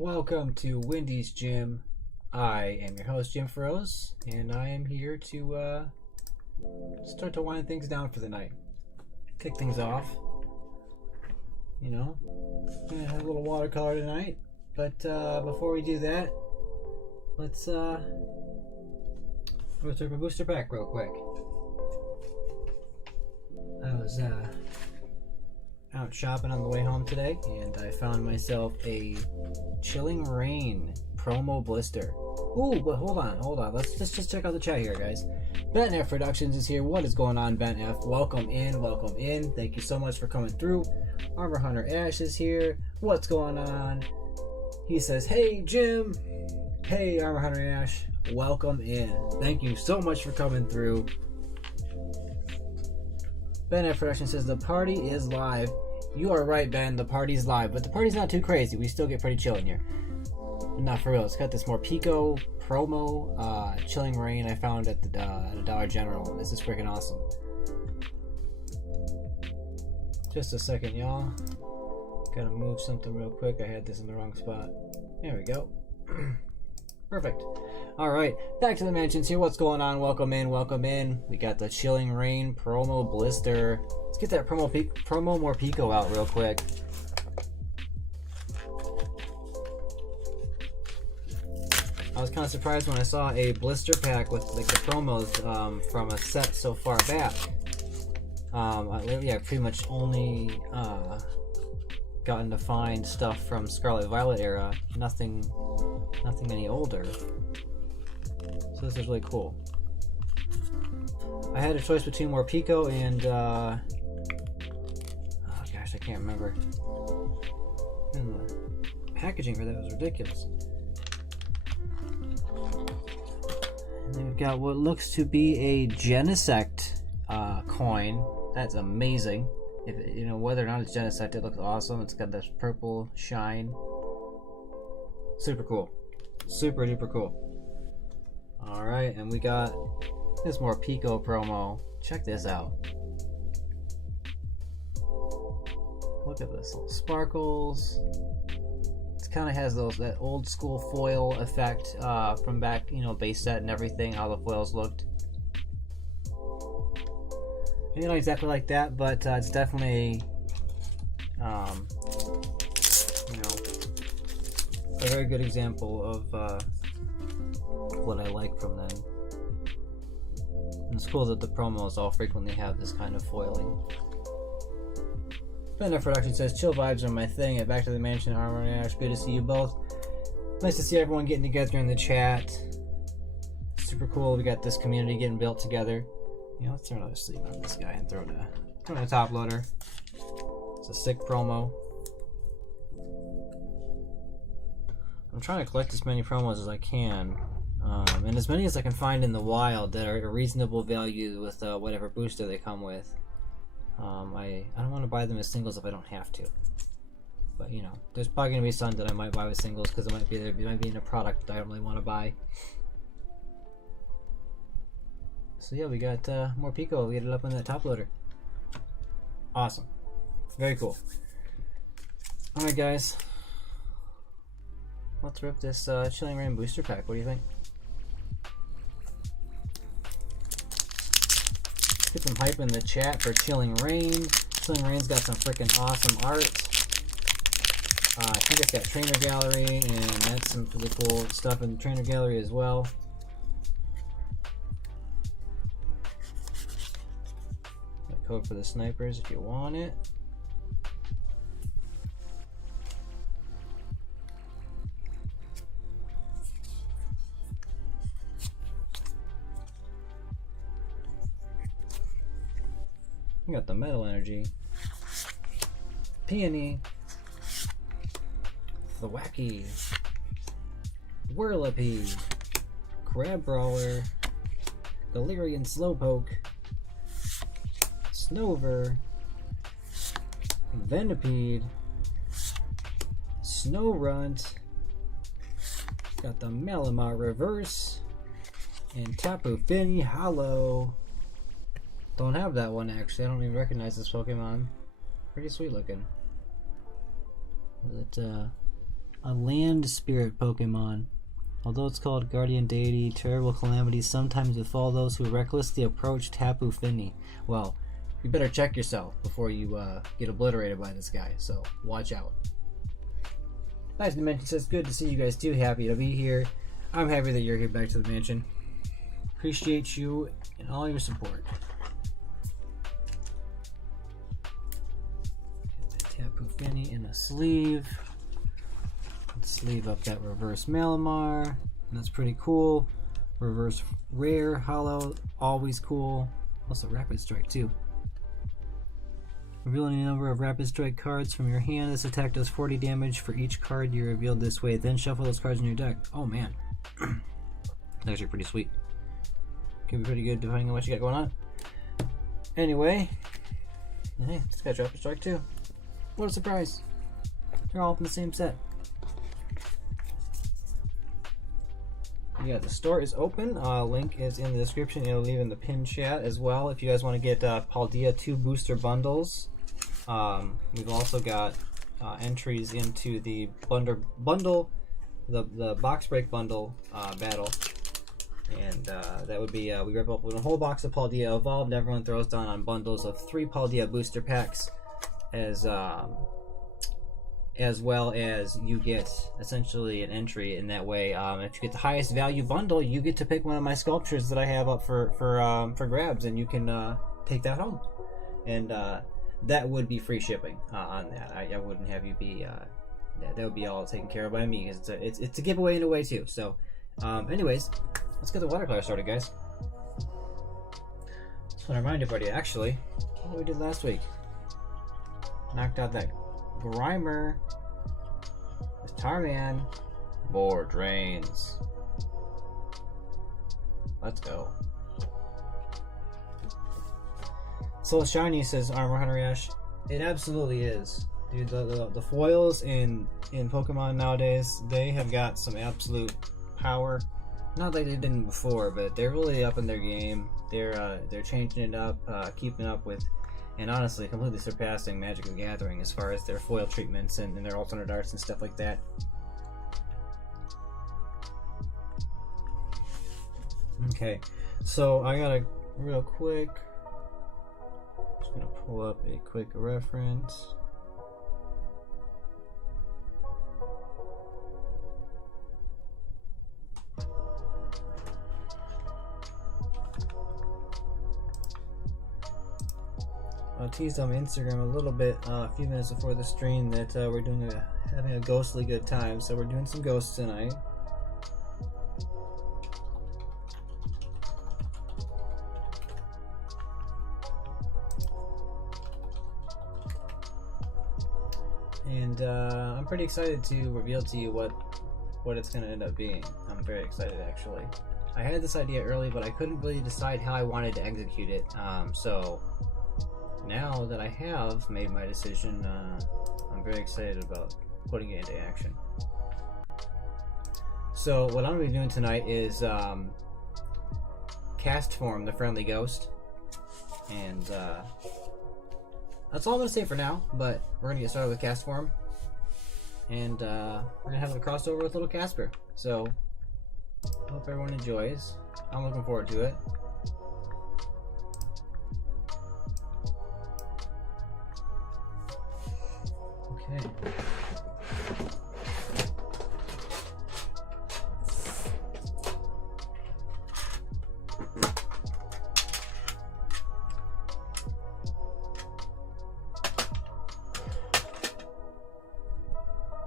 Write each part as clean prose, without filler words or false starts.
Welcome to Wendy's Gym. I am your host, Jim Froze, and I am here to start to wind things down for the night. Kick things off. You know, gonna have a little watercolor tonight, but before we do that, let's go through a booster pack real quick. I was out shopping on the way home today, and I found myself a Chilling Rain promo blister. Ooh, but hold on. Let's just check out the chat here, guys. Ben F Productions is here. What is going on, Ben F? Welcome in. Thank you so much for coming through. Armor Hunter Ash is here. What's going on? He says, hey, Jim. Hey, Armor Hunter Ash. Welcome in. Thank you so much for coming through. Ben F Productions says the party is live. You are right, Ben. The party's live, but the party's not too crazy. We still get pretty chill in here. Not for real. It's got this more Pico promo Chilling Rain I found at the Dollar General. This is freaking awesome. Just a second, y'all. Gotta move something real quick. I had this in the wrong spot. There we go. Perfect. Alright, back to the mansions here. What's going on? Welcome in. We got the Chilling Rain promo blister. Let's get that promo more Pico out real quick. I was kind of surprised when I saw a blister pack with like the promos from a set so far back. Lately I've pretty much only gotten to find stuff from Scarlet Violet era. Nothing any older. So this is really cool. I had a choice between more Pico and oh gosh, I can't remember. And the packaging for that was ridiculous. And then we've got what looks to be a Genesect coin. That's amazing. If you know whether or not it's Genesect, it looks awesome. It's got this purple shine. Super cool. Super duper cool. Alright, and we got this more Pico promo. Check this out. Look at this little sparkles. It kind of has that old school foil effect from back, you know, base set and everything, how the foils looked. Maybe not exactly like that, but it's definitely you know, a very good example of what I like from them. And it's cool that the promos all frequently have this kind of foiling. Bender Production says, chill vibes are my thing. At Back to the Mansion, Armor and Ash, good to see you both. Nice to see everyone getting together in the chat. Super cool. We got this community getting built together. Yeah, let's throw another sleeve on this guy and throw in a top loader. It's a sick promo. I'm trying to collect as many promos as I can, and as many as I can find in the wild that are a reasonable value with whatever booster they come with. I don't want to buy them as singles if I don't have to. But you know, there's probably gonna be some that I might buy with singles because it might be in a product that I don't really want to buy. So yeah, we got more Pico. We get it up on that top loader. Awesome, very cool. All right, guys, let's rip this Chilling Reign booster pack. What do you think? Let's get some hype in the chat for Chilling Reign. Chilling Reign's got some freaking awesome art. I think it's got Trainer Gallery, and that's some really cool stuff in the Trainer Gallery as well. Got code for the snipers if you want it. We got the Metal Energy, Peony, the Wacky, Whirlipede, Crab Brawler, Galarian Slowpoke, Snover, Venipede, Snowrunt, got the Malamar Reverse, and Tapu Fini Hollow. Don't have that one actually. I don't even recognize this Pokemon. Pretty sweet looking. Is it a land spirit Pokemon? Although it's called Guardian Deity, terrible calamities sometimes befall those who recklessly approach Tapu Fini. Well, you better check yourself before you get obliterated by this guy. So watch out. Nice Dimension says, good to see you guys too. Happy to be here. I'm happy that you're here back to the mansion. Appreciate you and all your support. Tapu Fini in a sleeve. Let's sleeve up that reverse Malamar. That's pretty cool. Reverse rare, hollow, always cool. Also Rapid Strike too. Revealing a number of Rapid Strike cards from your hand. This attack does 40 damage for each card you revealed this way. Then shuffle those cards in your deck. Oh man. That's actually pretty sweet. Can be pretty good depending on what you got going on. Anyway. Hey, this guy's Rapid Strike too. What a surprise. They're all up in the same set. Yeah, the store is open. Link is in the description. It'll leave in the pin chat as well if you guys want to get Paldea 2 booster bundles. We've also got entries into the the box break bundle battle. And that would be, we rip up with a whole box of Paldea Evolved. Everyone throws down on bundles of 3 Paldea booster packs. As well as you get essentially an entry in that way. If you get the highest value bundle, you get to pick one of my sculptures that I have up for grabs, and you can take that home. And that would be free shipping on that. I wouldn't have you be that would be all taken care of by me because it's a giveaway in a way too. So, anyways, let's get the watercolor started, guys. Just want to remind everybody, actually, what we did last week. Knocked out that Grimer with Tarman. More drains. Let's go. So shiny, says Armor Hunter Ash. It absolutely is. Dude, the foils in Pokemon nowadays, they have got some absolute power. Not like they didn't before, but they're really up in their game. They're changing it up, keeping up with, and honestly completely surpassing Magic the Gathering as far as their foil treatments and their alternate arts and stuff like that. Okay, so I gotta real quick, just gonna pull up a quick reference. I teased on my Instagram a little bit a few minutes before the stream that we're having a ghostly good time, so we're doing some ghosts tonight. and I'm pretty excited to reveal to you what it's going to end up being. I'm very excited, actually. I had this idea early, but I couldn't really decide how I wanted to execute it. So now that I have made my decision, I'm very excited about putting it into action. So what I'm going to be doing tonight is Castform, the friendly ghost, and that's all I'm going to say for now, but we're going to get started with Castform, and we're going to have a crossover with little Casper. So I hope everyone enjoys. I'm looking forward to it. Okay.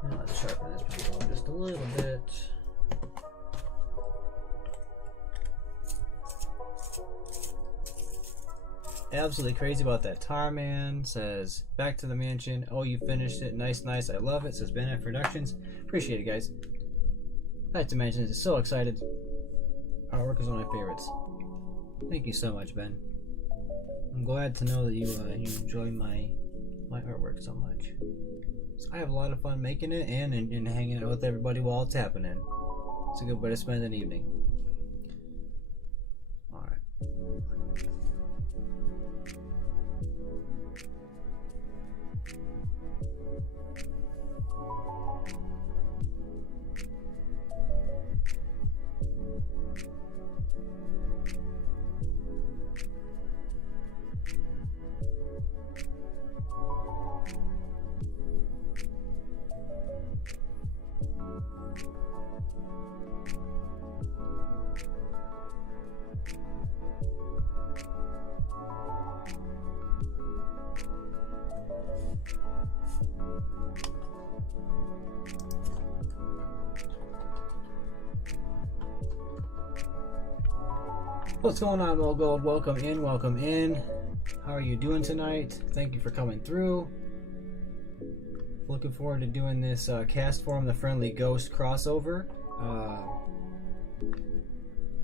Now let's sharpen this pencil just a little bit. Absolutely crazy about that tar, man. Says back to the mansion. Oh, you finished it. Nice, nice. I love it. Says Bennett Productions. Appreciate it, guys. Back to mansion. Is so excited. Artwork is one of my favorites. Thank you so much, Ben. I'm glad to know that you enjoy my artwork so much. So I have a lot of fun making it and hanging out with everybody while it's happening. It's a good way to spend an evening. All right. What's going on, Well Gold? Welcome in, welcome in. How are you doing tonight? Thank you for coming through. Looking forward to doing this Castform, the friendly ghost crossover.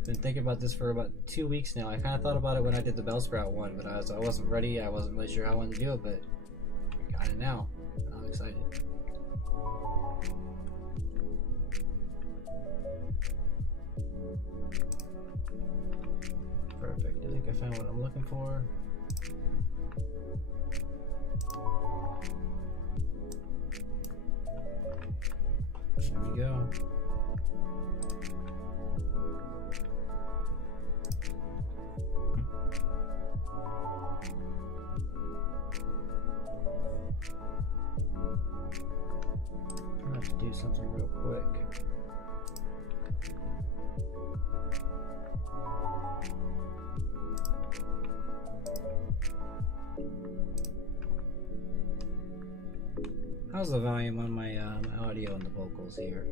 Been thinking about this for about 2 weeks now. I kind of thought about it when I did the Bellsprout one, but I wasn't ready. I wasn't really sure how I wanted to do it, but I got it now. I'm excited. Perfect. I think I found what I'm looking for. There we go. I have to do something real quick. How's the volume on my audio and the vocals here?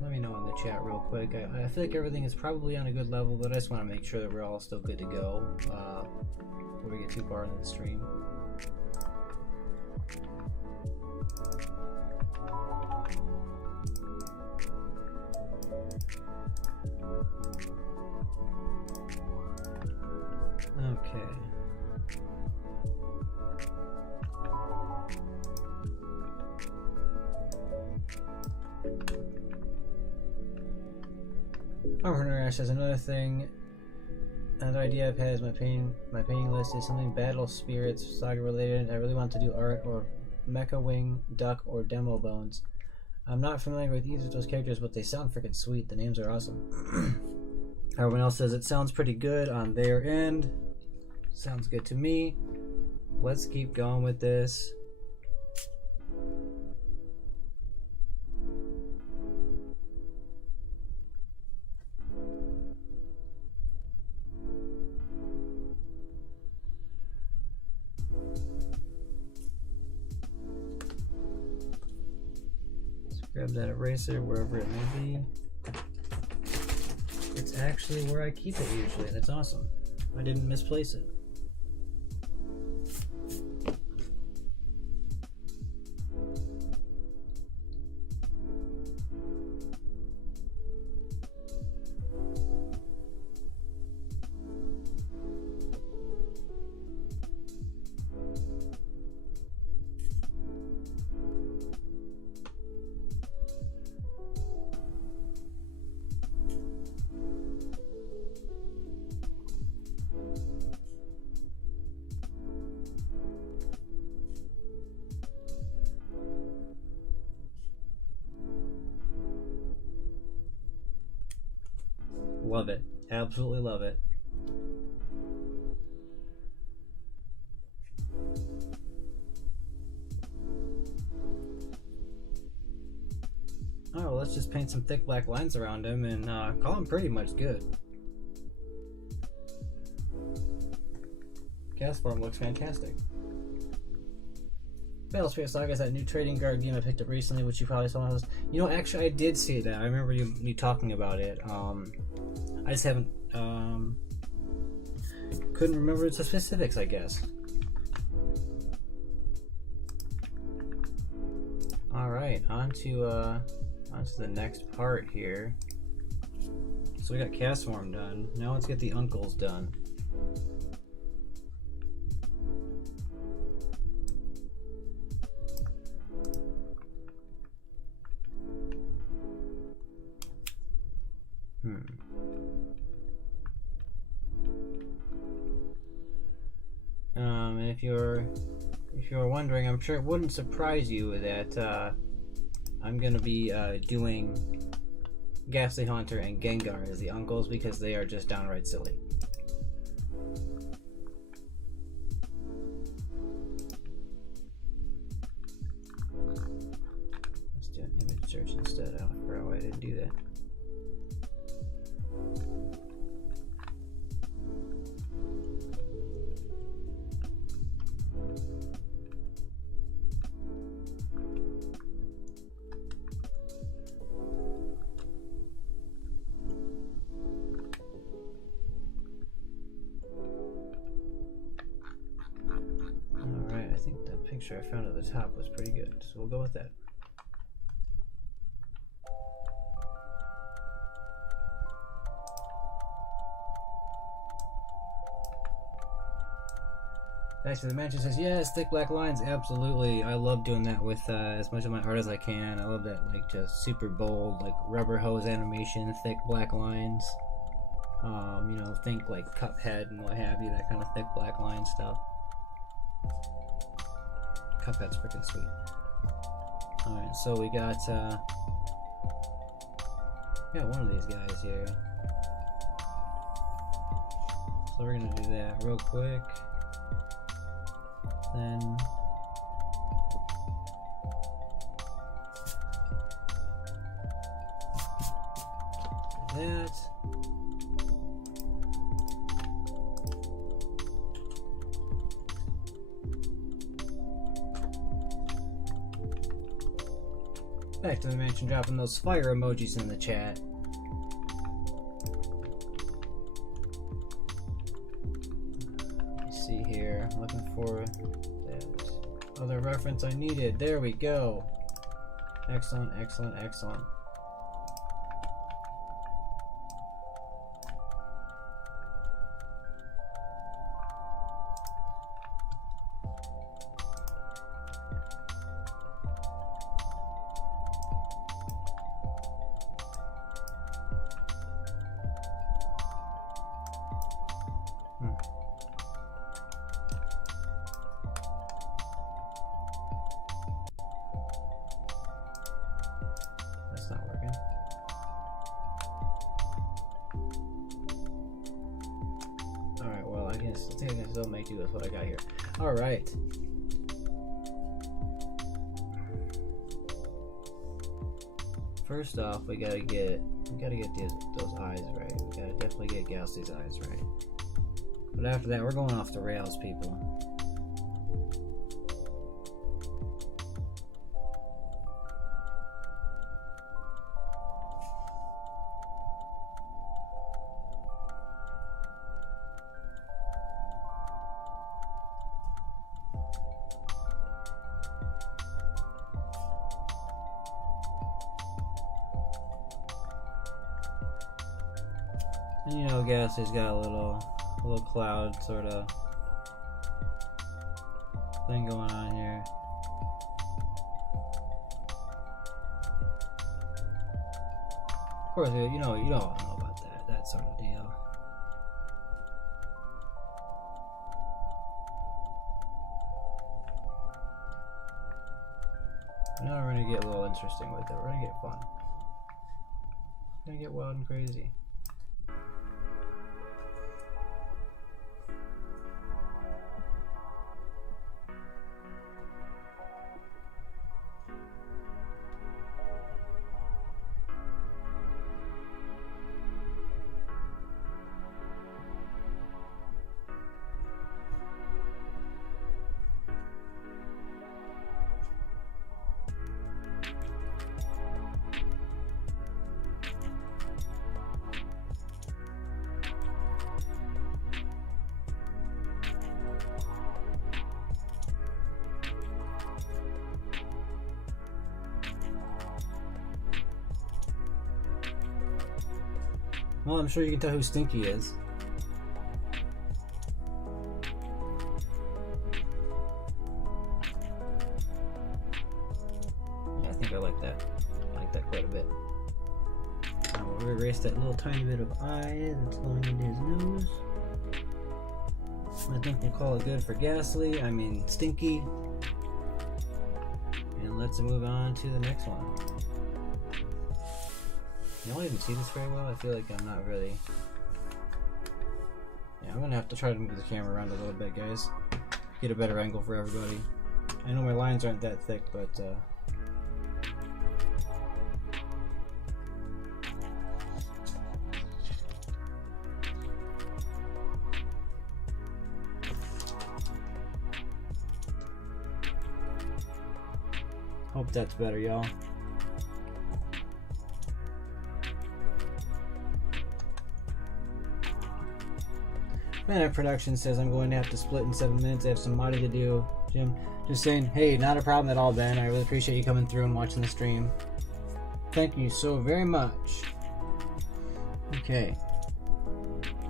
Let me know in the chat real quick. I feel like everything is probably on a good level, but I just want to make sure that we're all still good to go before we get too far into the stream. Okay. Hunter Ash says another idea I've had is my painting list is something Battle Spirits Saga related. I really want to do art or Mecha Wing, Duck, or Demo Bones. I'm not familiar with either of those characters, but they sound freaking sweet. The names are awesome. Everyone else says it sounds pretty good on their end. Sounds good to me. Let's keep going with this. Grab that eraser wherever it may be. It's actually where I keep it usually. That's awesome. I didn't misplace it. love it. Absolutely love it. Oh, well, let's just paint some thick black lines around him and call him pretty much good. Castform looks fantastic. Battlefield Saga is that new trading card game I picked up recently, which you probably saw. You know, actually, I did see that. I remember you talking about it. I just haven't couldn't remember the specifics, I guess. All right, on to the next part here. So we got Castform done. Now let's get the uncles done. And if you're wondering, I'm sure it wouldn't surprise you that I'm gonna be doing Ghastly Hunter and Gengar as the uncles because they are just downright silly. Let's do an image search instead. I forgot why I didn't do that. Picture I found at the top was pretty good, so we'll go with that. Back to the Mansion says, yes, thick black lines, absolutely. I love doing that with as much of my art as I can. I love that, like, just super bold, like rubber hose animation, thick black lines. You know, think like Cuphead and what have you, that kind of thick black line stuff. Cuphead's freaking sweet. Alright, so we got one of these guys here. So we're gonna do that real quick. Then that. Back to the mansion, dropping those fire emojis in the chat. Let me see here. I'm looking for that other reference I needed. There we go. Excellent, excellent, excellent. That's not working. Alright, well, I think I can still make do with what I got here. Alright. First off, we gotta get those eyes right. We gotta definitely get Ghastly's eyes right. But after that, we're going off the rails, people. And you know, Ghastly's got a little cloud sort of thing going on here. Of course, you know about that sort of deal. Now we're gonna get a little interesting with it. We're gonna get fun. We're gonna get wild and crazy. Well, I'm sure you can tell who Stinky is. Yeah, I think I like that. I like that quite a bit. Now we'll erase that little tiny bit of eye that's going into his nose. I think we'll call it good for Ghastly. I mean Stinky. And let's move on to the next one. You don't even see this very well. I feel like I'm not really. Yeah, I'm gonna have to try to move the camera around a little bit, guys. Get a better angle for everybody. I know my lines aren't that thick, but hope that's better, y'all. Man, production says I'm going to have to split in 7 minutes. I have some modding to do. Jim, just saying, hey, not a problem at all, Ben. I really appreciate you coming through and watching the stream. Thank you so very much. Okay.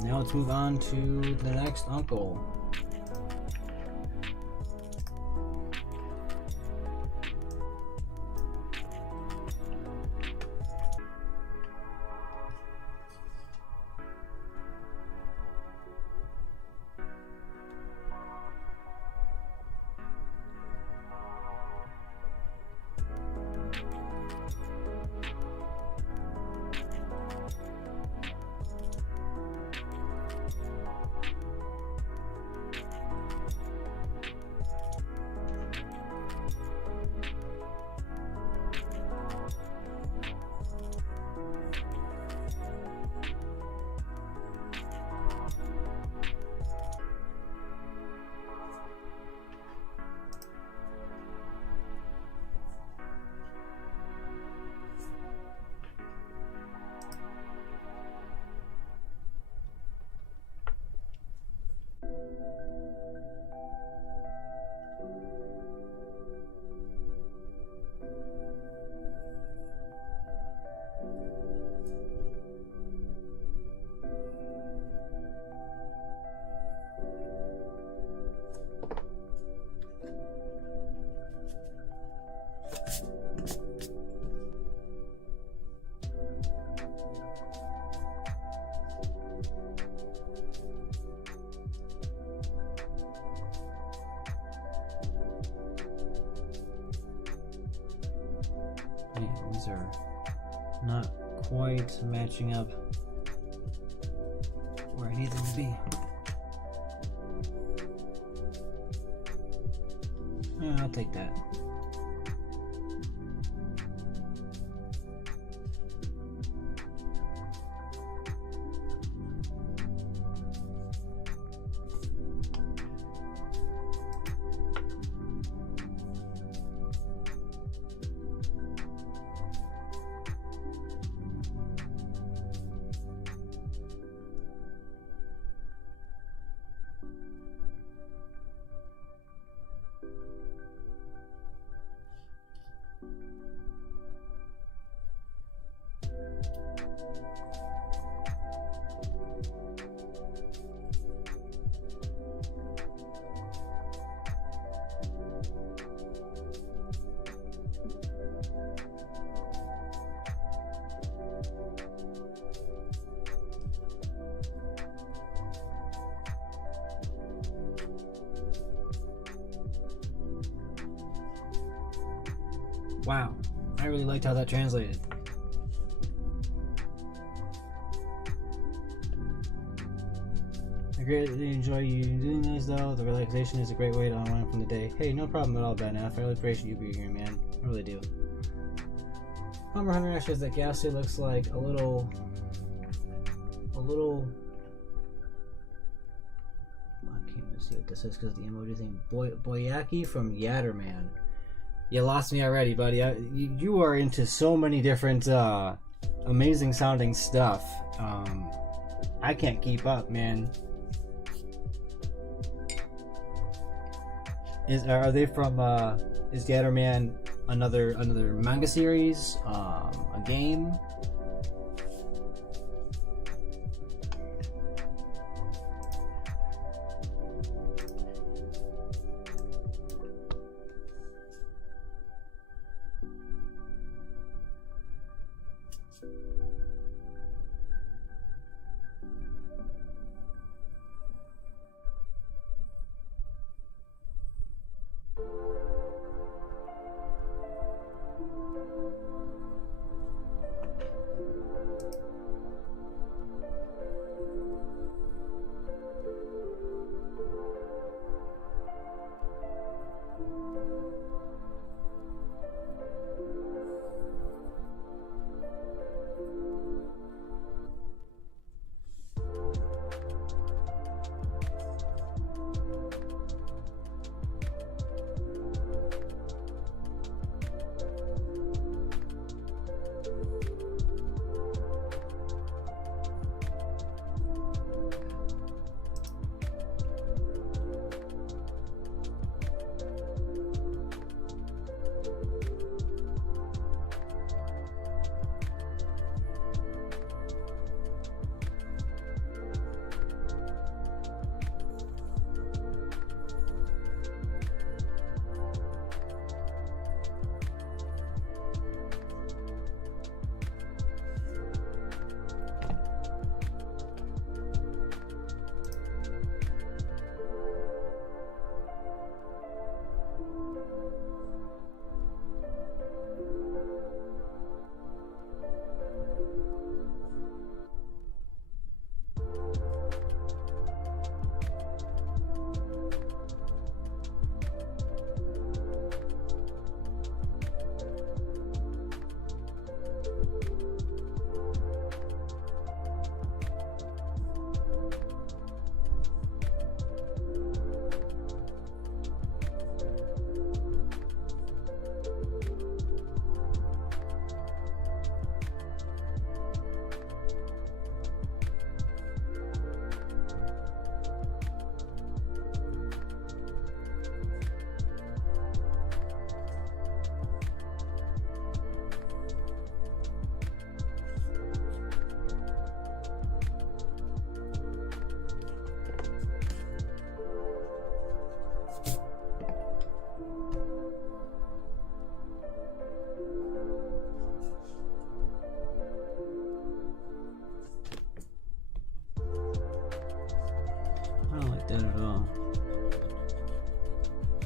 Now let's move on to the next uncle. These are not quite matching up where I need them to be. Yeah, I'll take that. Wow, I really liked how that translated. I greatly enjoy you doing this though. The relaxation is a great way to unwind from the day. Hey, no problem at all, Ben F. I really appreciate you being here, man. I really do. Humber Hunter says that Ghastly looks like a little I can't even see what this is because the emoji thing. Boyaki from Yatterman. You lost me already, buddy. You are into so many different amazing sounding stuff. I can't keep up, man. Are they from is Yatterman another manga series, a game?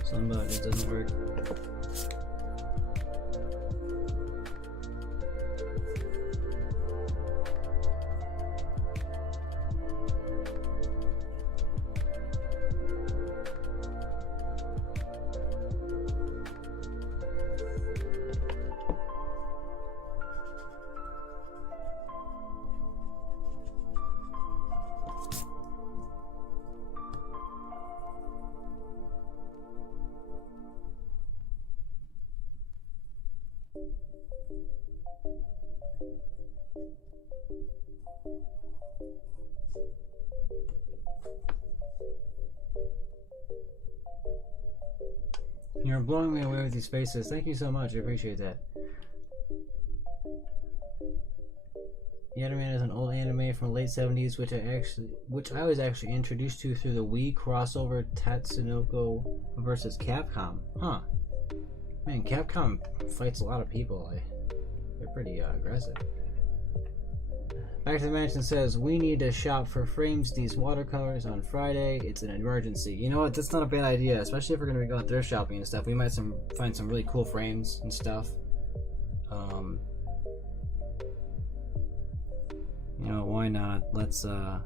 Something about it doesn't work. You're blowing me away with these faces. Thank you so much. I appreciate that. Yatterman is an old anime from the late 70s, which I was actually introduced to through the Wii crossover Tatsunoko versus Capcom. Huh. Man, Capcom fights a lot of people. They're pretty aggressive. Back to the Mansion says, we need to shop for frames these watercolors on Friday. It's an emergency. You know what? That's not a bad idea, especially if we're going to be going thrift shopping and stuff. We might find some really cool frames and stuff. You know, why not? Let's, the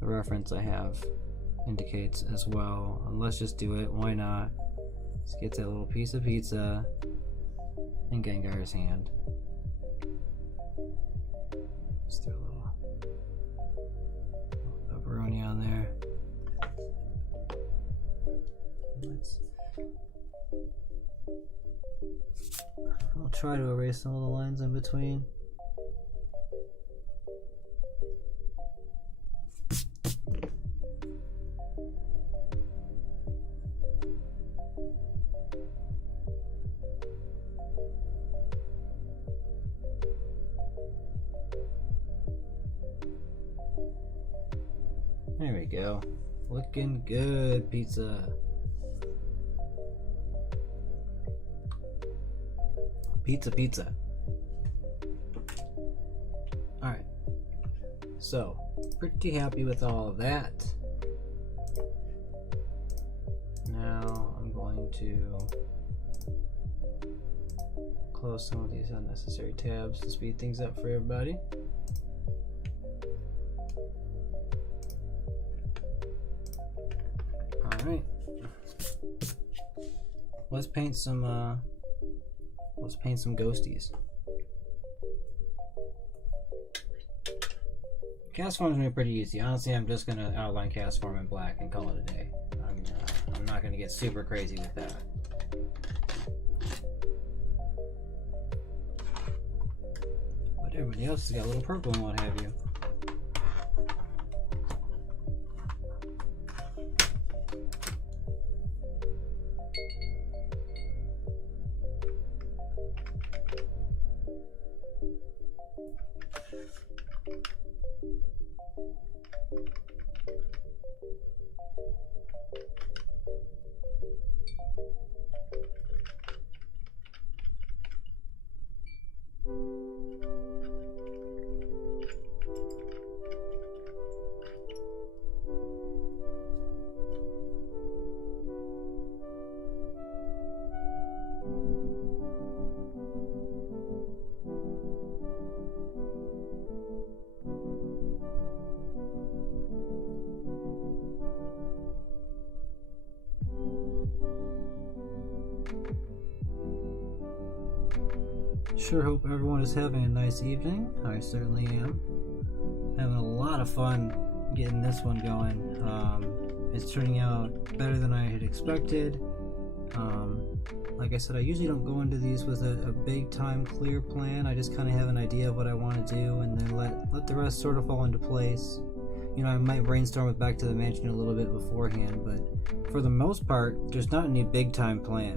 reference I have indicates as well. And let's just do it. Why not? Let's get that little piece of pizza in Gengar's hand. Just throw a little pepperoni on there. I'll try to erase some of the lines in between. There we go. Looking good, pizza. Pizza. Alright. So, pretty happy with all of that. Now I'm going to close some of these unnecessary tabs to speed things up for everybody. Alright. Let's paint some ghosties. Castform's gonna be pretty easy. Honestly, I'm just gonna outline Castform in black and call it a day. I'm not gonna get super crazy with that. But everybody else has got a little purple and what have you. Sure hope everyone is having a nice evening. I certainly am. Having a lot of fun getting this one going. It's turning out better than I had expected. Like I said, I usually don't go into these with a big time clear plan. I just kind of have an idea of what I want to do and then let the rest sort of fall into place. You know, I might brainstorm with Back to the Mansion a little bit beforehand, but for the most part, there's not any big time plan,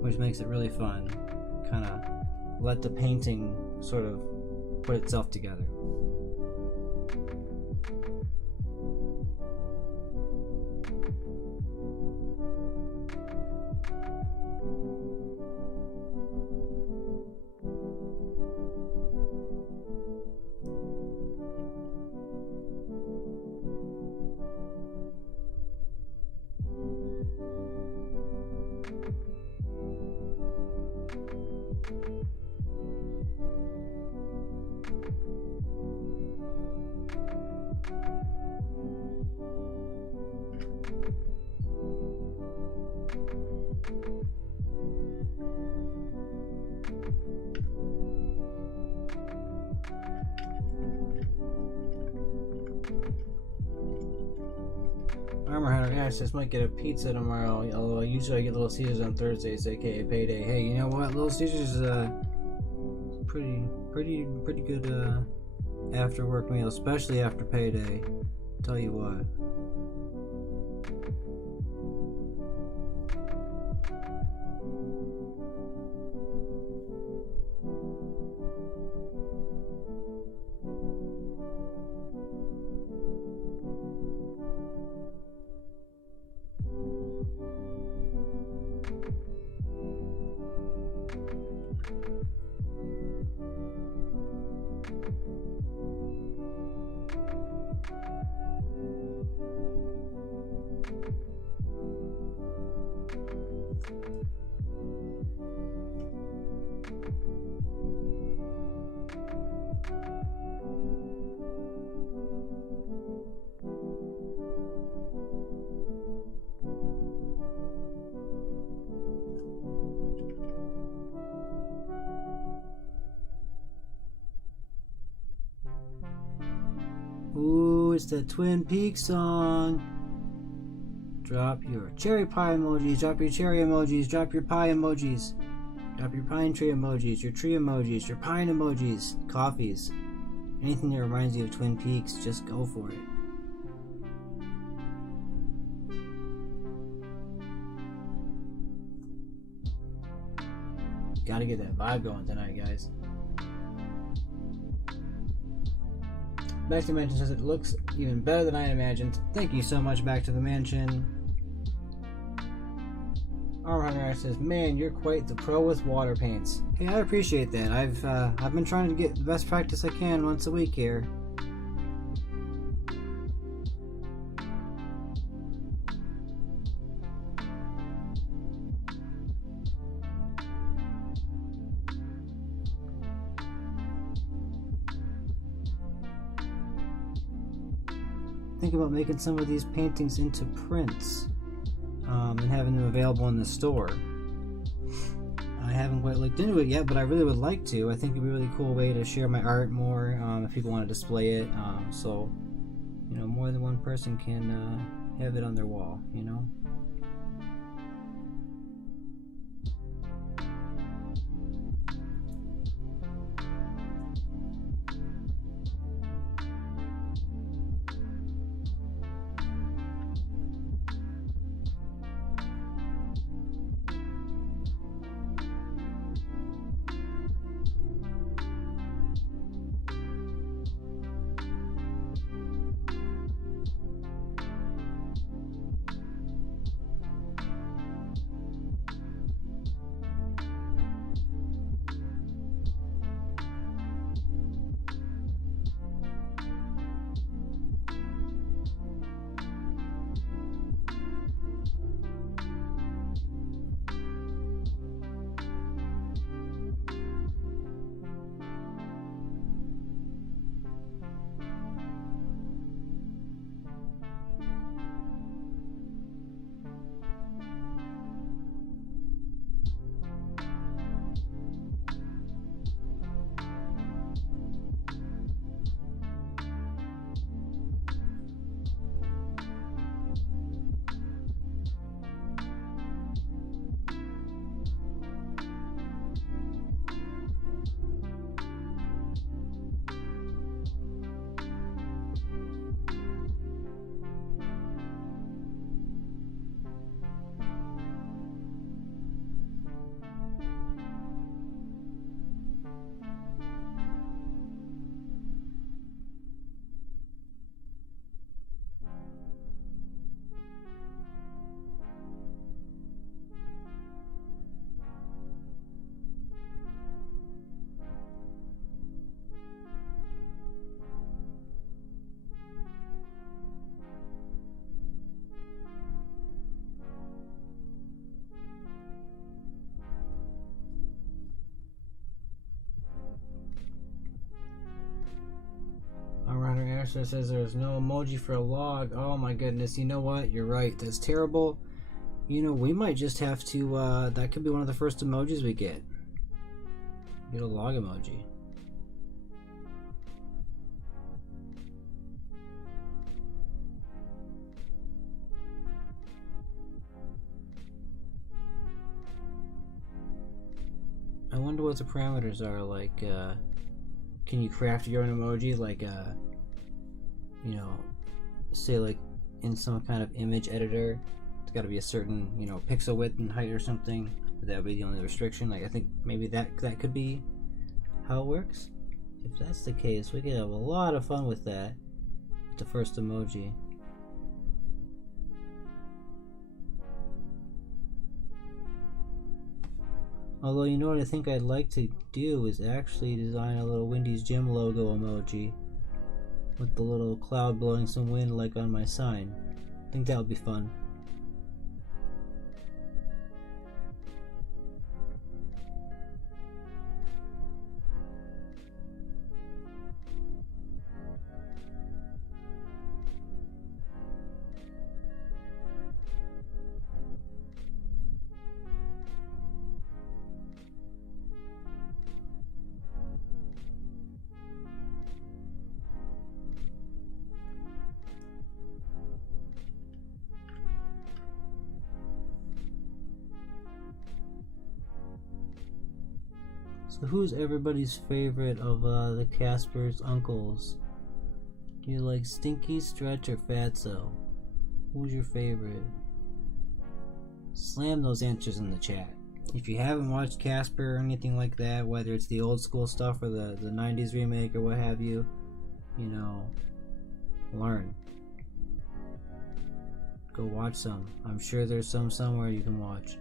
which makes it really fun. Kind of let the painting sort of put itself together. Armor Hunter Access might get a pizza tomorrow, although usually I get Little Caesars on Thursdays, aka payday. Hey, you know what? Little Caesars is pretty good after work meal, especially after payday. Tell you what. Ooh, it's the Twin Peaks song. Drop your cherry pie emojis, drop your cherry emojis, drop your pie emojis, drop your pine tree emojis, your tree emojis, your pine emojis, coffees. Anything that reminds you of Twin Peaks, just go for it. Gotta get that vibe going tonight, guys. Back to the Mansion says it looks even better than I imagined. Thank you so much, Back to the Mansion. Armor Hunter says, man, you're quite the pro with water paints. Hey, I appreciate that. I've been trying to get the best practice I can once a week here. Think about making some of these paintings into prints and having them available in the store. I haven't quite looked into it yet, but I really would like to. I think it'd be a really cool way to share my art more if people want to display it. So, you know, more than one person can have it on their wall, you know? Ashley says there's no emoji for a log. Oh my goodness, you know what? You're right. That's terrible. You know, we might just have to, that could be one of the first emojis we get. Get a log emoji. I wonder what the parameters are. Like, can you craft your own emoji? Like, you know, say like in some kind of image editor, it's got to be a certain, you know, pixel width and height or something. But that would be the only restriction. Like, I think maybe that could be how it works. If that's the case, we could have a lot of fun with that. The first emoji. Although, you know what I think I'd like to do is actually design a little Wendy's Gym logo emoji with the little cloud blowing some wind like on my sign. I think that would be fun. So who's everybody's favorite of the Casper's uncles? Do you like Stinky, Stretch, or Fatso? Who's your favorite? Slam those answers in the chat. If you haven't watched Casper or anything like that, whether it's the old school stuff or the 90s remake or what have you, you know, learn. Go watch some. I'm sure there's some somewhere you can watch.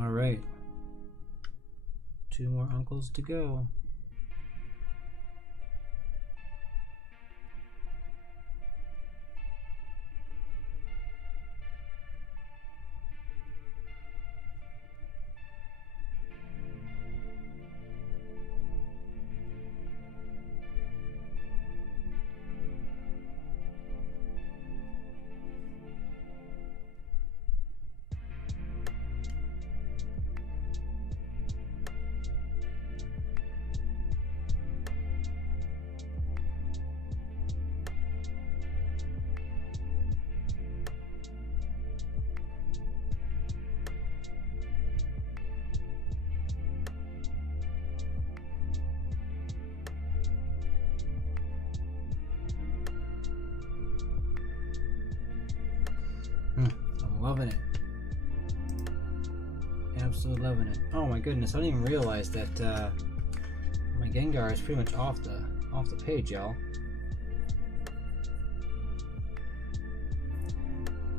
All right. 2 more uncles to go. I'm loving it. Absolutely loving it. Oh my goodness, I didn't even realize that my Gengar is pretty much off the page, y'all.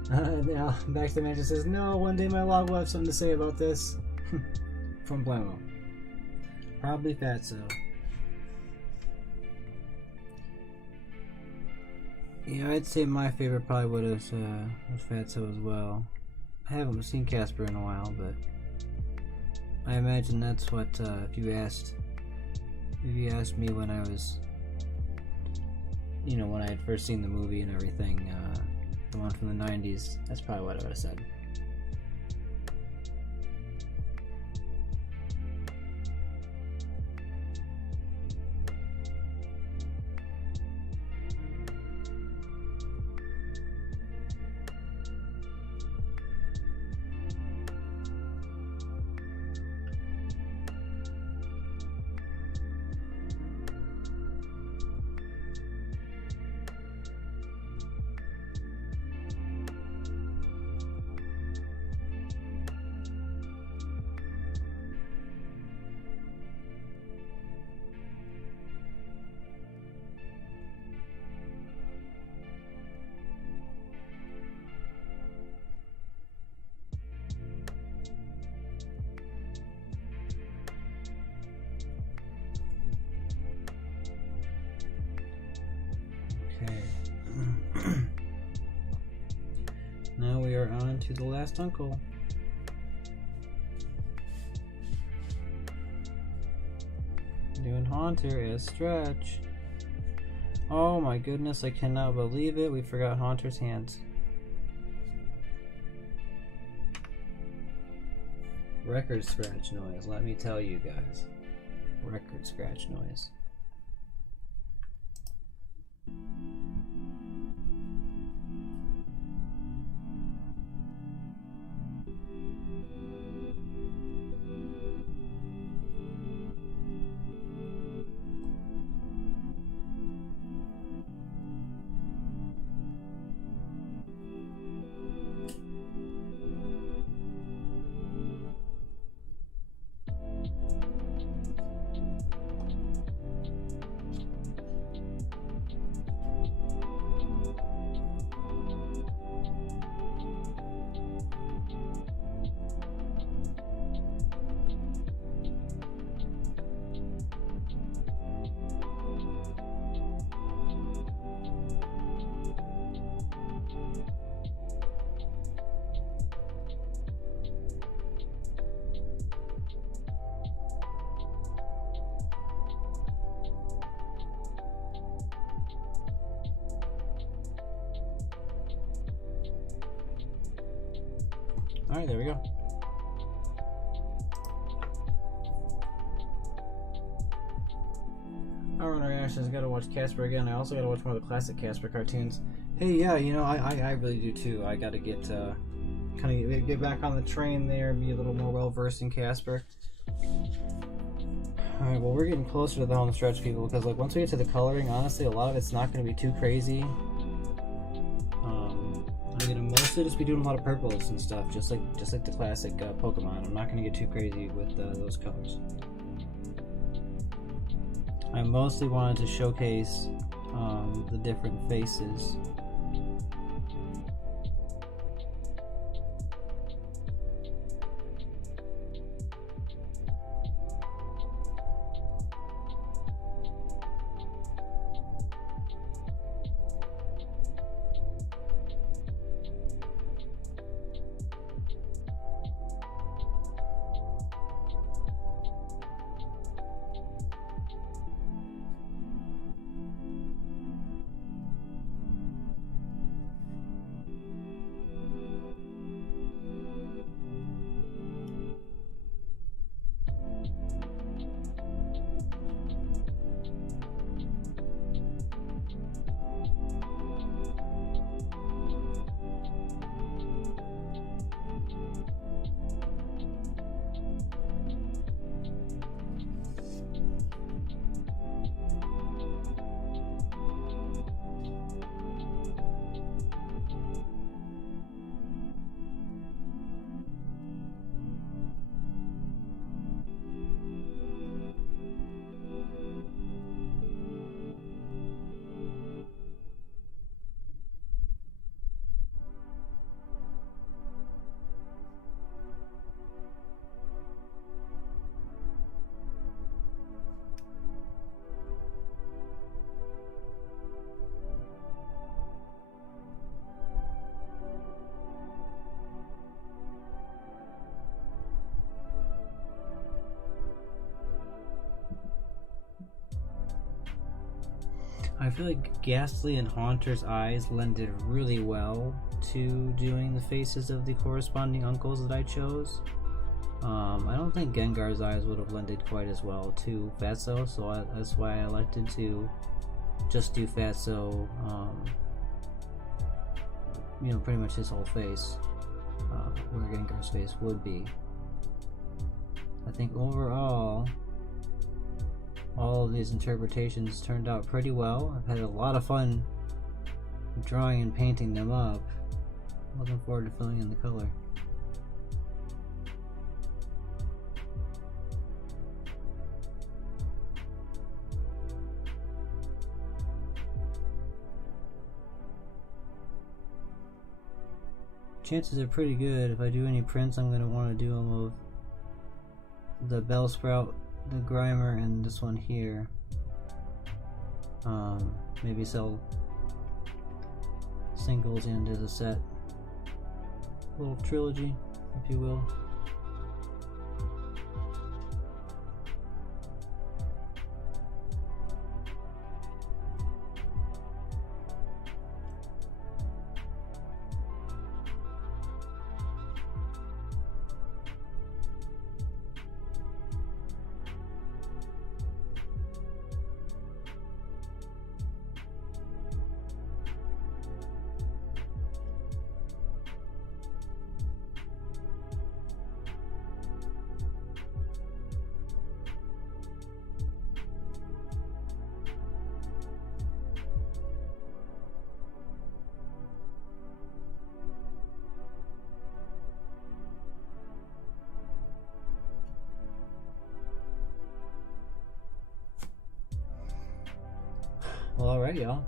Now back to the manager says, no, one day my log will have something to say about this. From Blamo. Probably Fatso. Yeah, I'd say my favorite probably was Fatso as well. I haven't seen Casper in a while, but I imagine that's what if you asked me when I was, you know, when I had first seen the movie and everything, the one from the 90s, that's probably what I would have said. Now we are on to the last uncle. Doing Haunter as Stretch. Oh my goodness, I cannot believe it. We forgot Haunter's hands. Record scratch noise, let me tell you guys. Record scratch noise. Alright, there we go. Alright, reactions. I gotta watch Casper again. I also gotta watch one of the classic Casper cartoons. Hey, yeah, you know, I really do too. I gotta get kind of get back on the train there, be a little more well versed in Casper. Alright, well, we're getting closer to the home stretch, people, because like once we get to the coloring, honestly, a lot of it's not going to be too crazy. I'm gonna mostly just be doing a lot of purples and stuff, just like the classic Pokemon. I'm not gonna get too crazy with those colors. I mostly wanted to showcase the different faces. I feel like Ghastly and Haunter's eyes lended really well to doing the faces of the corresponding uncles that I chose. I don't think Gengar's eyes would have lended quite as well to Fatso, so that's why I elected to just do Fatso, you know, pretty much his whole face, where Gengar's face would be. I think overall, all of these interpretations turned out pretty well. I've had a lot of fun drawing and painting them up. Looking forward to filling in the color. Chances are pretty good if I do any prints, I'm going to want to do them of the Bellsprout, the Grimer, and this one here. Maybe sell singles and as a set. Little trilogy, if you will. Well, alright, y'all.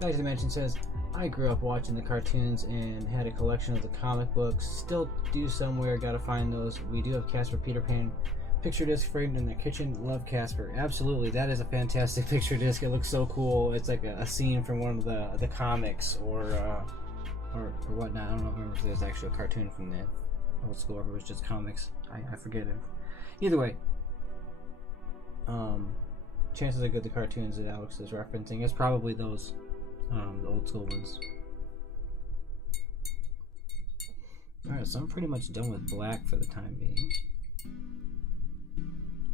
Back to the Mansion says, I grew up watching the cartoons and had a collection of the comic books. Still do somewhere, gotta find those. We do have Casper Peter Pan picture disc framed in the kitchen. Love Casper. Absolutely, that is a fantastic picture disc. It looks so cool. It's like a scene from one of the comics or whatnot. I don't remember if there's actually a cartoon from the old school or if it was just comics. I forget it. Either way, chances are good the cartoons that Alex is referencing is probably those. The old school ones. Alright, so I'm pretty much done with black for the time being.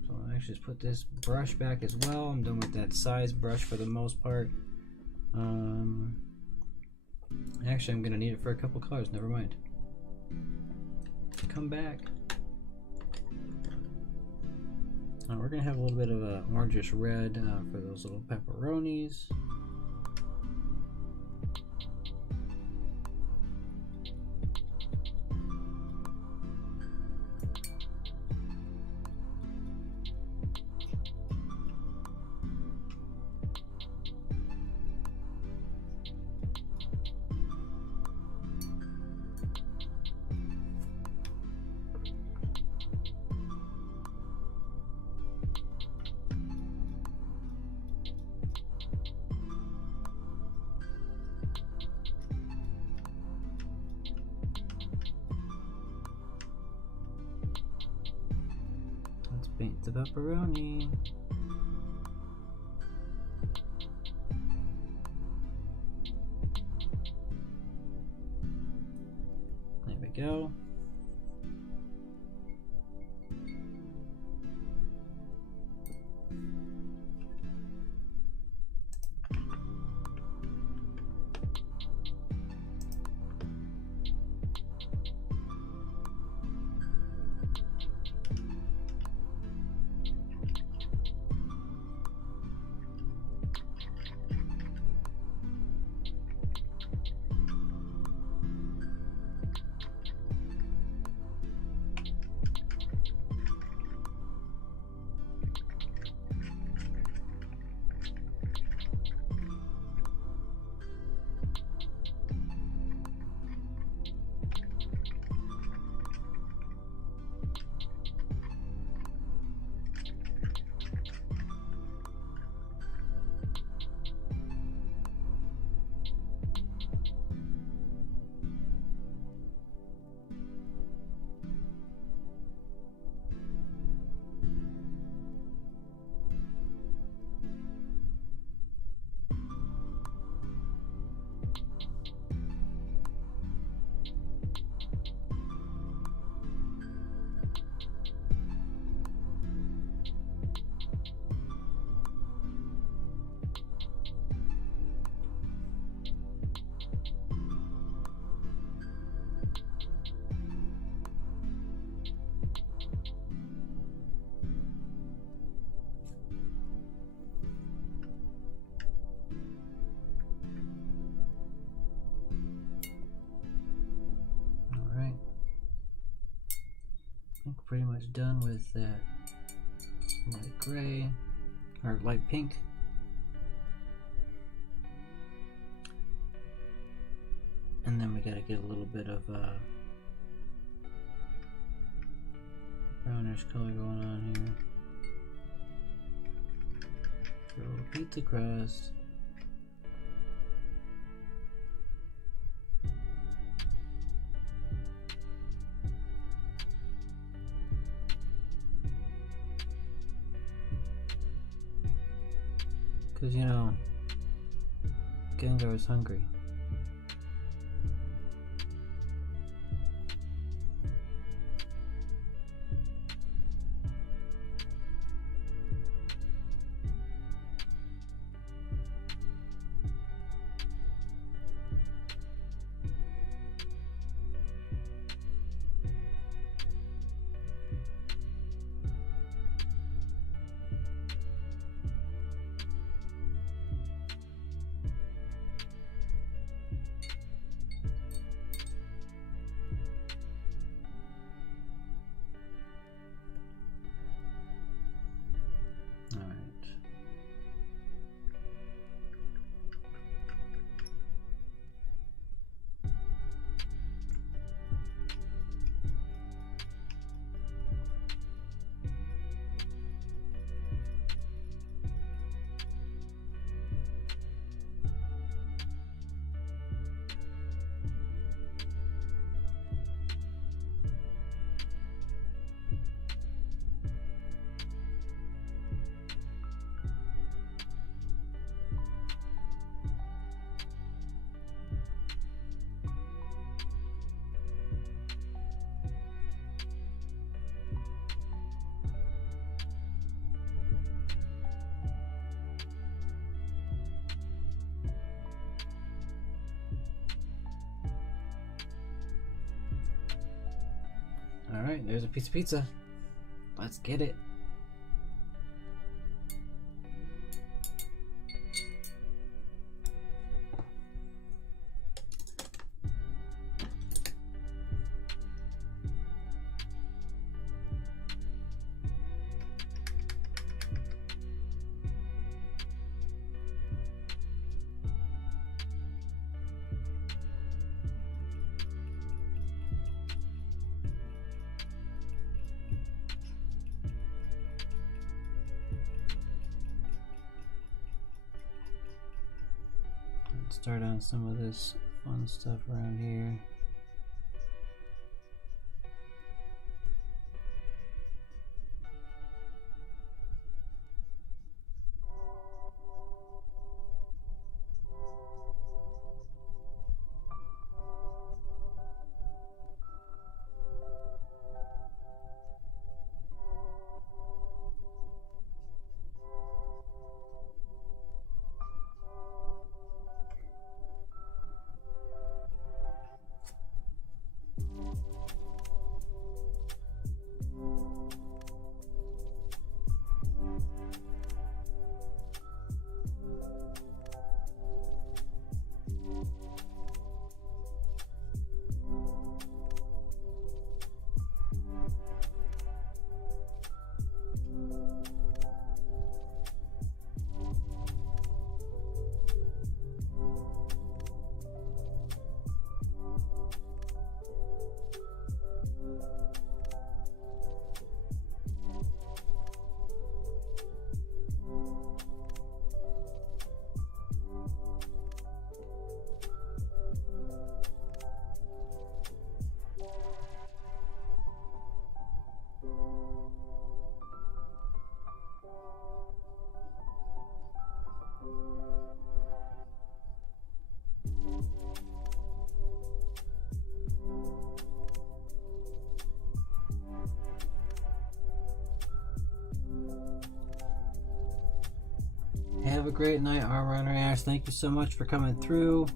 So I'll actually just put this brush back as well. I'm done with that size brush for the most part. Actually, I'm going to need it for a couple colors. Never mind. Come back. We're going to have a little bit of a orangish red for those little pepperonis. Paint the pepperoni. There we go. Pretty much done with that light gray or light pink. And then we gotta get a little bit of brownish color going on here. Throw a pizza crust. Because, you know, Gengar is hungry. Alright, there's a piece of pizza. Let's get it. Start on some of this fun stuff around here. Have a great night, R-Runner Ash. Thank you so much for coming through.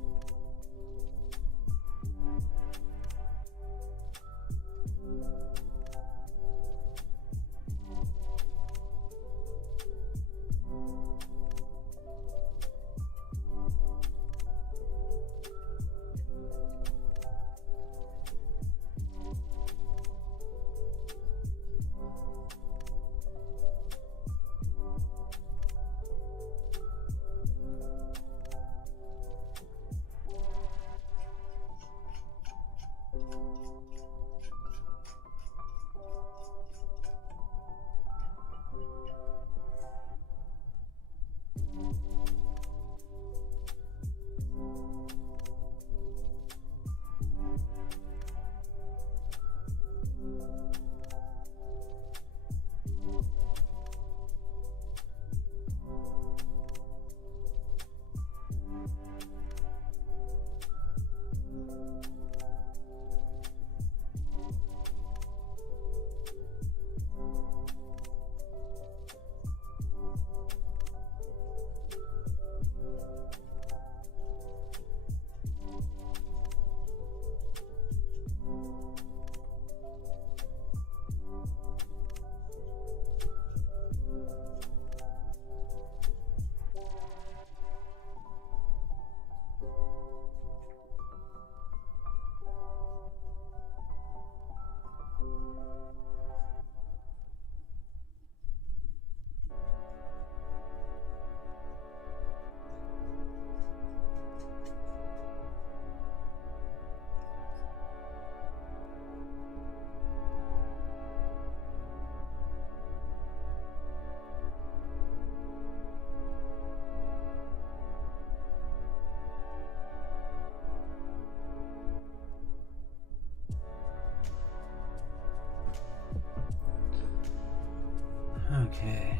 Okay.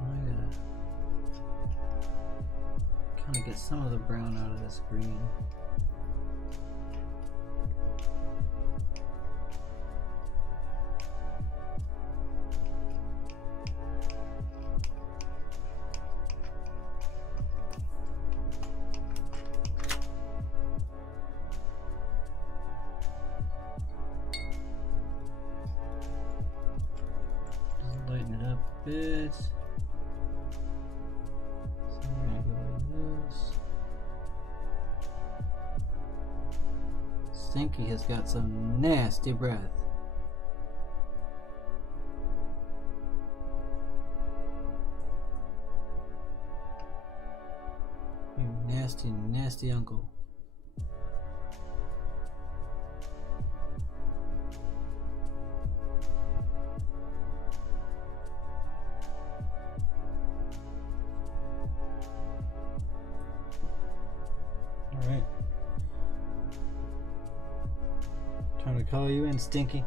I gotta kind of get some of the brown out of this green. bit. So we're gonna go like this. Stinky has got some nasty breath. You nasty, nasty uncle. Alright. Time to call you in, Stinky.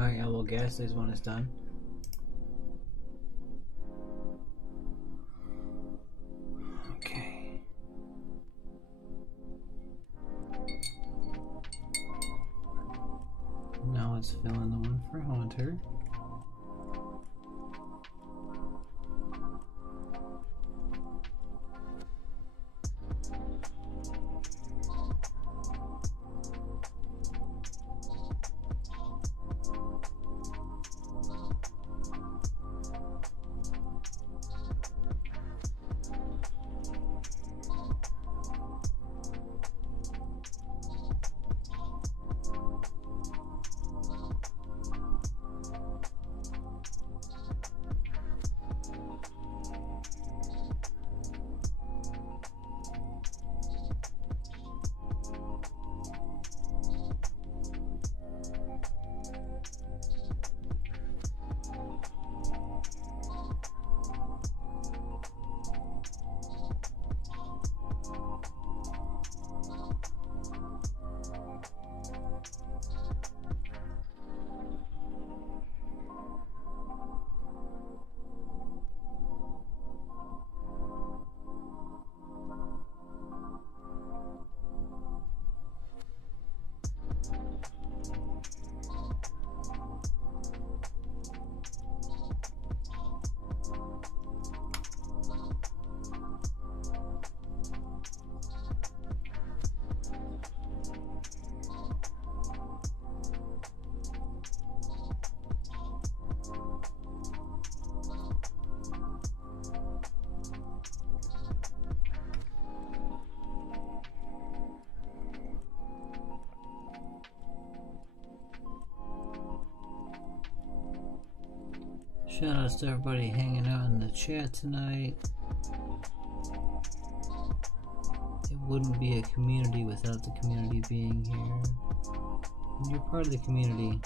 Alright, I will guess this one is done. Okay. Now let's fill in the one for Haunter. Shout outs to everybody hanging out in the chat tonight. It wouldn't be a community without the community being here. And you're part of the community.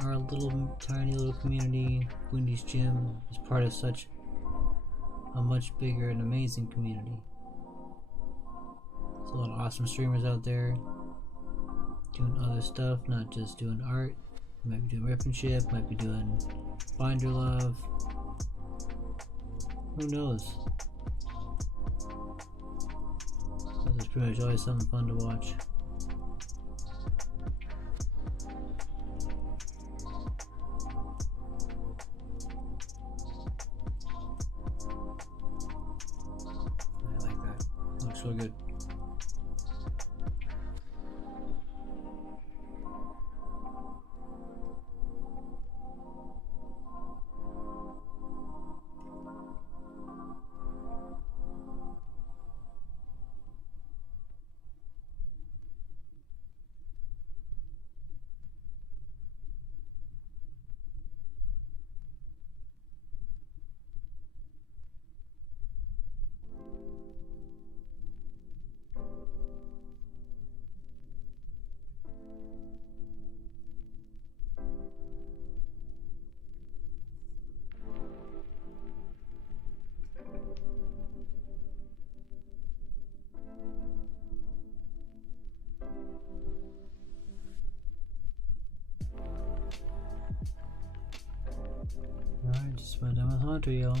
Our little tiny little community, Wendy's Gym, is part of such a much bigger and amazing community. There's a lot of awesome streamers out there doing other stuff, not just doing art. Might be doing Rip and Ship, might be doing Binder Love. Who knows? There's pretty much always something fun to watch. I like that. Looks so good. cilantro, y'all.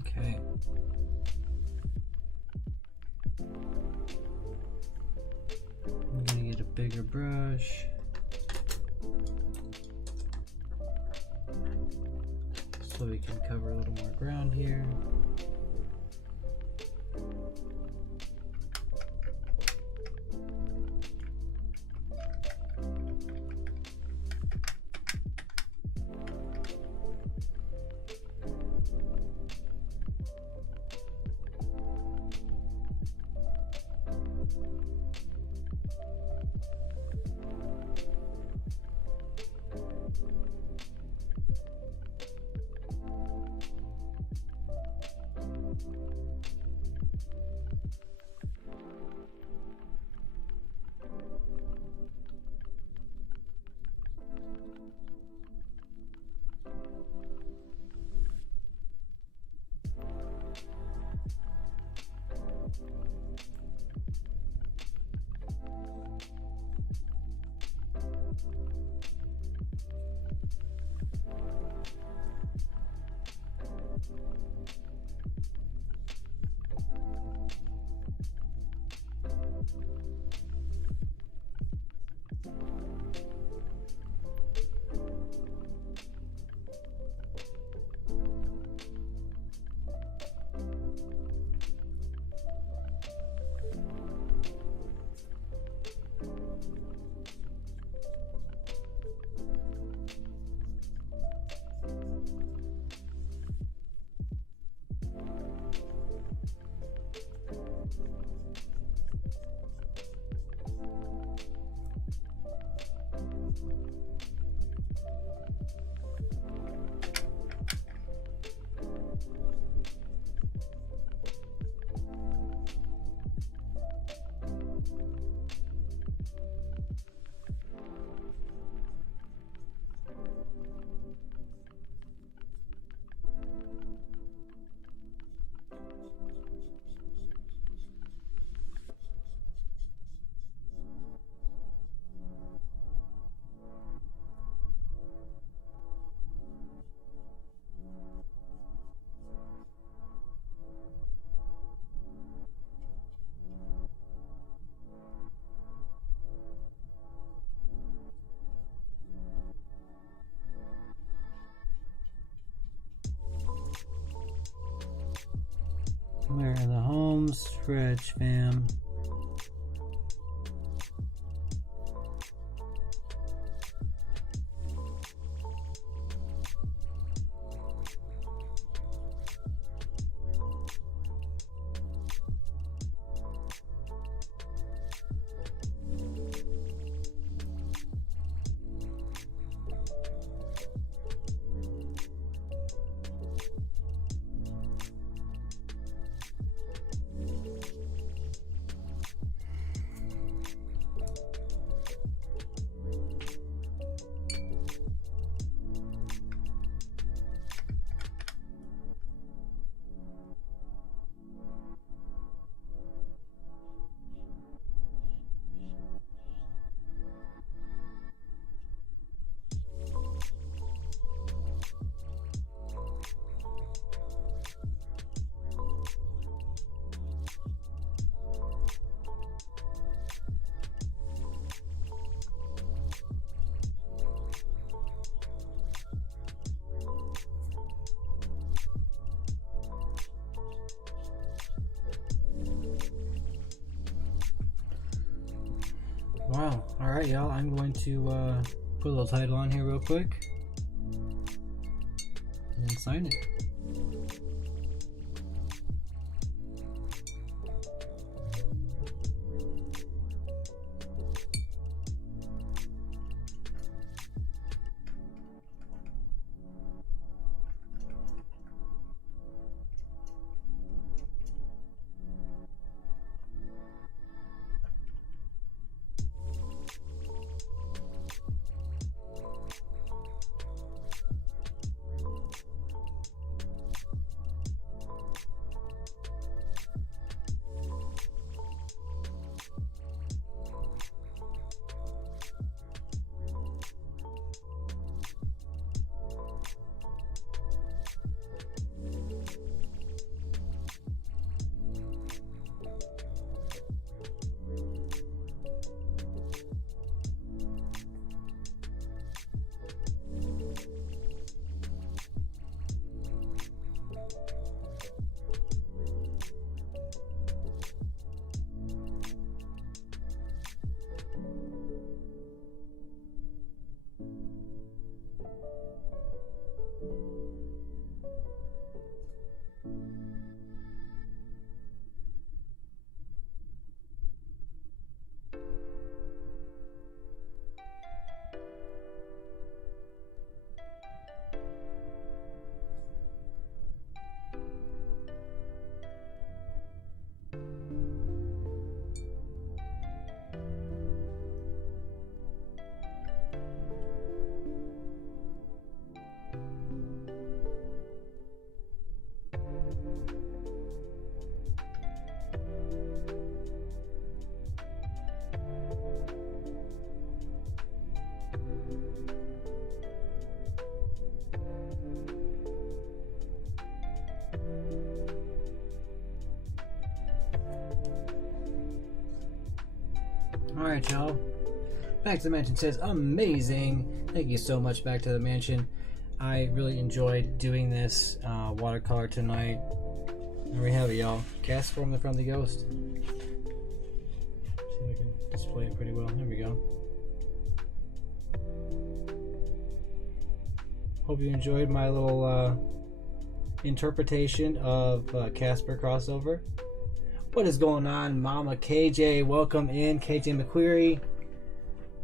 Okay. I'm gonna get a bigger brush. So we can cover a little more ground here. We're in the home stretch, fam. Wow. Alright, y'all. I'm going to put a little title on here real quick and then sign it. Alright, y'all. Back to the Mansion says, amazing. Thank you so much, Back to the Mansion. I really enjoyed doing this watercolor tonight. There we have it, y'all. Castform the Friendly Ghost. See if I can display it pretty well. There we go. Hope you enjoyed my little interpretation of Casper crossover. What is going on, Mama KJ? Welcome in, KJ McQuarrie.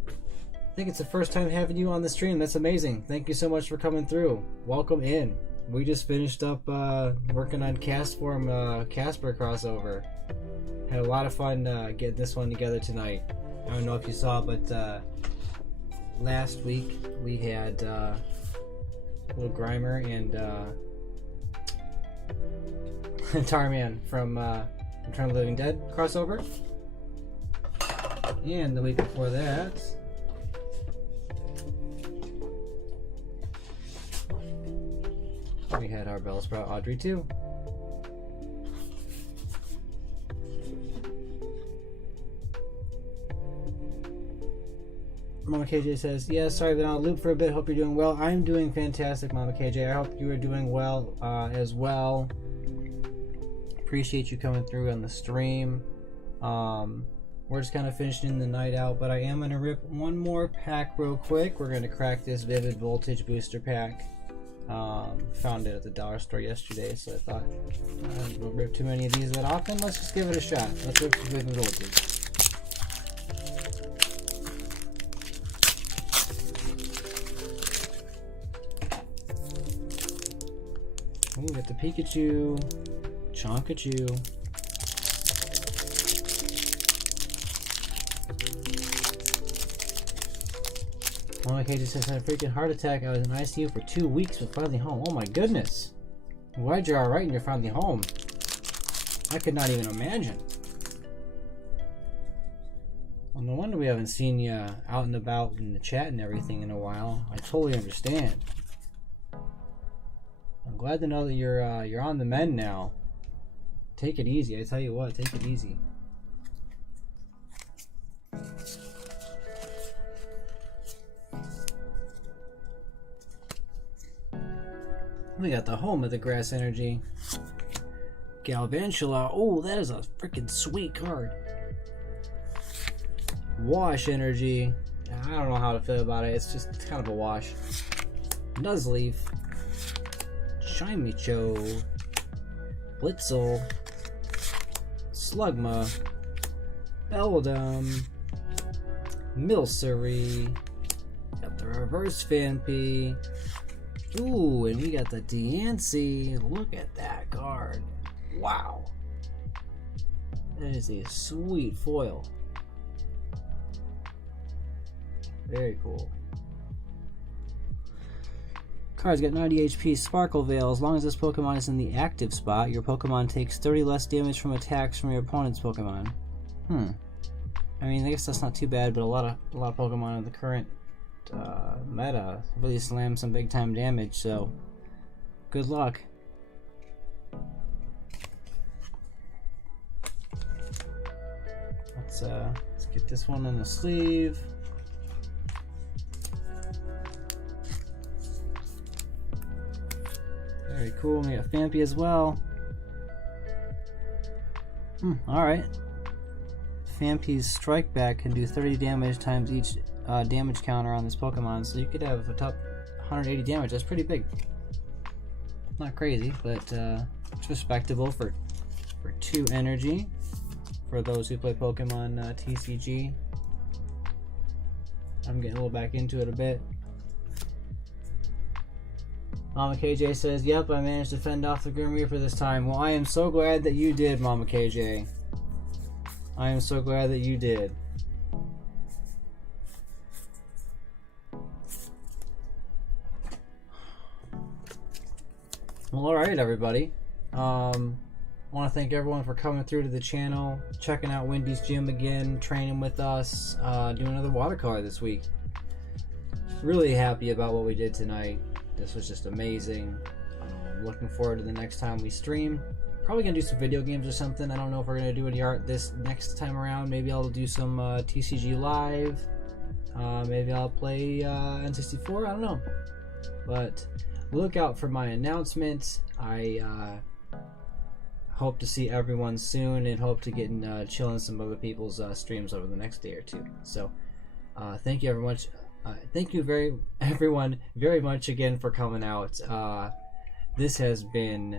I think it's the first time having you on the stream. That's amazing. Thank you so much for coming through. Welcome in. We just finished up working on Castform Casper crossover. Had a lot of fun getting this one together tonight. I don't know if you saw, but last week we had little Grimer and Tarman from Return of the Living Dead crossover. And the week before that, we had our Bellsprout Audrey too. Mama KJ says, yeah, sorry, been on a loop for a bit. Hope you're doing well. I'm doing fantastic, Mama KJ. I hope you are doing well as well. Appreciate you coming through on the stream. We're just kind of finishing the night out, but I am going to rip one more pack real quick. We're going to crack this Vivid Voltage Booster Pack. Found it at the dollar store yesterday, so I thought I don't rip too many of these that often. Let's just give it a shot. Let's rip some Vivid Voltage. Ooh, we got the Pikachu, Chonkachu. One of just had a freaking heart attack. I was in ICU for 2 weeks, but finally home. Oh my goodness. I'm glad you're alright and you're finally home. I could not even imagine. Well, no wonder we haven't seen you out and about in the chat and everything in a while. I totally understand. I'm glad to know that you're on the mend now. Take it easy. I tell you what, take it easy. We got the home of the grass energy. Galvantula. Oh, that is a freaking sweet card. Wash energy. I don't know how to feel about it. It's kind of a wash. Nuzleaf. Shimicho. Blitzel. Slugma. Beldum. Milcery. Got the reverse Phanpy. Ooh, and we got the Diancie. Look at that card. Wow. That is a sweet foil. Very cool. Card's got 90 HP, Sparkle Veil. As long as this Pokemon is in the active spot, your Pokemon takes 30 less damage from attacks from your opponent's Pokemon. I mean, I guess that's not too bad, but a lot of Pokemon in the current meta really slam some big time damage, so good luck. Let's get this one in the sleeve. Very cool. We got Phanpy as well. Alright. Phanpy's Strike Back can do 30 damage times each damage counter on this Pokemon, so you could have a top 180 damage. That's pretty big. Not crazy, but it's respectable for 2 energy for those who play Pokemon TCG. I'm getting a little back into it a bit. Mama KJ says, yep, I managed to fend off the Grim Reaper this time. Well, I am so glad that you did, Mama KJ. I am so glad that you did. Well, alright everybody. I want to thank everyone for coming through to the channel, checking out Wendy's Gym again, training with us, doing another watercolor this week. Really happy about what we did tonight. This was just amazing. Looking forward to the next time we stream. probably gonna do some video games or something. I don't know if we're gonna do any art this next time around. Maybe I'll do some TCG Live. Maybe I'll play N64. I don't know. But look out for my announcements. I hope to see everyone soon, and hope to get chill in some other people's streams over the next day or two. So thank you everyone. Thank you everyone very much again for coming out. This has been